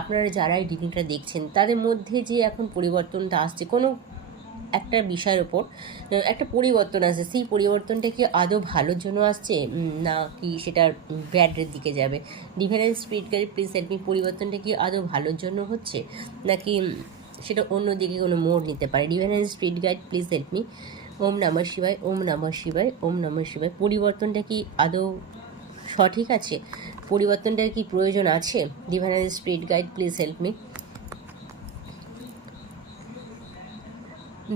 আপনারা যারা এই রিডিংটা দেখছেন তাদের মধ্যে যে এখন পরিবর্তনটা আসছে কোনো একটা বিষয়ের ওপর একটা পরিবর্তন আসছে, সেই পরিবর্তনটা কি আদৌ ভালোর জন্য আসছে না কি সেটা ব্যাডের দিকে যাবে? Divine spirit guide please help me, পরিবর্তনটা কি আদৌ ভালোর জন্য হচ্ছে নাকি সেটা অন্য দিকে কোনো মোড় নিতে পারে? Divine spirit guide please help me. ওম নমঃ শিবায়, ওম নমঃ শিবায়, ওম নমঃ শিবায়। পরিবর্তনটা কি আদৌ সঠিক আছে? পরিবর্তনটার কি প্রয়োজন আছে? Divine spirit guide please help me.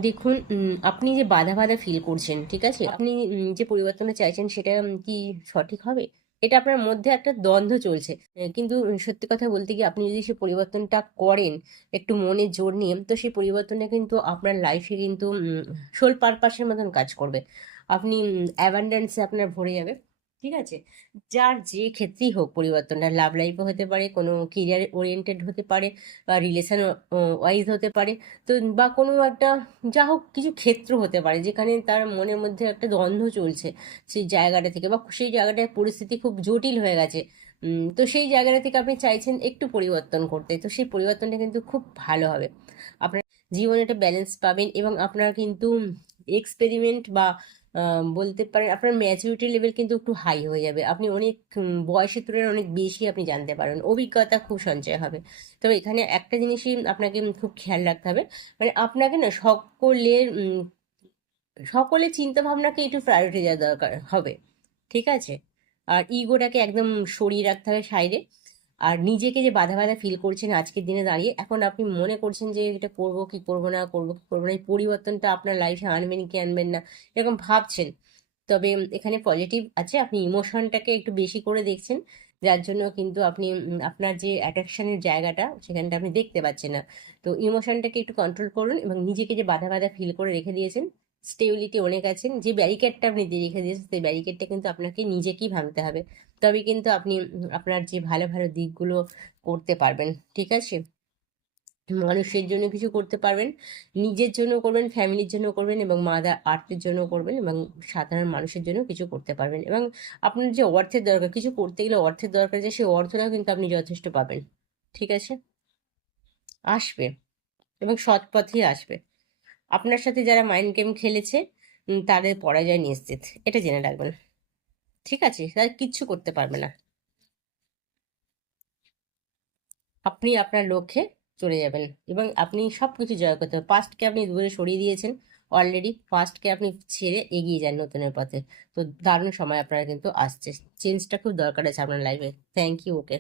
দেখুন, আপনি যে বাধা বাধা ফিল করছেন, ঠিক আছে, আপনি যে পরিবর্তনটা চাইছেন সেটা কি সঠিক হবে? এটা আপনার মধ্যে একটা দ্বন্দ্ব চলছে। কিন্তু সত্যি কথা বলতে কি, আপনি যদি সেই পরিবর্তনটা করেন একটু মনে জোর নিয়ে, তো সেই পরিবর্তনটা কিন্তু আপনার লাইফে কিন্তু সোল পারপাসের মতন কাজ করবে। আপনি অ্যাবান্ডেন্সে আপনার ভরে যাবে, ঠিক আছে? যার যে ক্ষেত্রেই হোক পরিবর্তনটা, লাভ লাইফও হতে পারে, কোনো কেরিয়ার ওরিয়েন্টেড হতে পারে, বা রিলেশন ওয়াইজ হতে পারে, তো বা কোনো একটা যা হোক কিছু ক্ষেত্র হতে পারে যেখানে তার মনের মধ্যে একটা দ্বন্দ্ব চলছে সেই জায়গাটা থেকে, বা সেই জায়গাটায় পরিস্থিতি খুব জটিল হয়ে গেছে। তো সেই জায়গাটা থেকে আপনি চাইছেন একটু পরিবর্তন করতে, তো সেই পরিবর্তনটা কিন্তু খুব ভালো হবে। আপনার জীবনে একটা ব্যালেন্স পাবেন এবং আপনার কিন্তু এক্সপেরিমেন্ট বা বলতে পারেন আপনার ম্যাচুরিটি লেভেল কিন্তু একটু হাই হয়ে যাবে। আপনি অনেক বয়সের তুলনায় অনেক বেশি আপনি জানতে পারবেন, অভিজ্ঞতা খুব সঞ্চয় হবে। তবে এখানে একটা জিনিসই আপনাকে খুব খেয়াল রাখতে হবে, মানে আপনাকে না সকলের চিন্তা ভাবনাকে একটু প্রায়োরিটি দেওয়া দরকার হবে, ঠিক আছে? আর ইগোটাকে একদম সরিয়ে রাখতে হবে সাইডে। আর নিজেকে যে বাধা বাধা ফিল করছেন আজকের দিনে দাঁড়িয়ে, এখন আপনি মনে করছেন যে এটা করবো কি করবো না, করবো কি করবো না, এই পরিবর্তনটা আপনার লাইফে আনবেন কি আনবেন না, এরকম ভাবছেন। তবে এখানে পজিটিভ আছে, আপনি ইমোশনটাকে একটু বেশি করে দেখছেন, যার জন্য কিন্তু আপনি আপনার যে অ্যাট্রাকশনের জায়গাটা সেখানটা আপনি দেখতে পাচ্ছেন না। তো ইমোশনটাকে একটু কন্ট্রোল করুন এবং নিজেকে যে বাধা বাধা ফিল করে রেখে দিয়েছেন, স্টেবিলিটি অনেক আছেন, যে ব্যারিকেডটা আপনি দিয়ে রেখে দিয়েছেন সেই ব্যারিকেডটা কিন্তু আপনাকে নিজেকেই ভাঙতে হবে। তবে কিন্তু আপনি আপনার যে ভালো ভালো দিকগুলো করতে পারবেন, ঠিক আছে? মানুষের জন্য কিছু করতে পারবেন, নিজের জন্য করবেন, ফ্যামিলির জন্য করবেন এবং মাদার আর্থের জন্য করবেন, এবং সাধারণ মানুষের জন্য কিছু করতে পারবেন। এবং আপনার যে অর্থের দরকার, কিছু করতে গেলে অর্থের দরকার, যে সেই অর্থটাও কিন্তু আপনি যথেষ্ট পাবেন, ঠিক আছে? আসবে, এবং সৎ পথেই আসবে। আপনার সাথে যারা মাইন্ড গেম খেলেছে তাদের পরাজয় নিশ্চিত, এটা জেনে রাখবেন, ঠিক আছে? তারা কিচ্ছু করতে পারবে না। আপনি আপনার লক্ষ্যে চলে যাবেন এবং আপনি সব কিছু জয় করতে পারবেন। পাস্টকে আপনি দূরে সরিয়ে দিয়েছেন অলরেডি, পাস্টকে আপনি ছেড়ে এগিয়ে যান নতুনের পথে। তো দারুণ সময় আপনার কিন্তু আসছে, চেঞ্জটা খুব দরকার আছে আপনার লাইফে। Thank you, okay.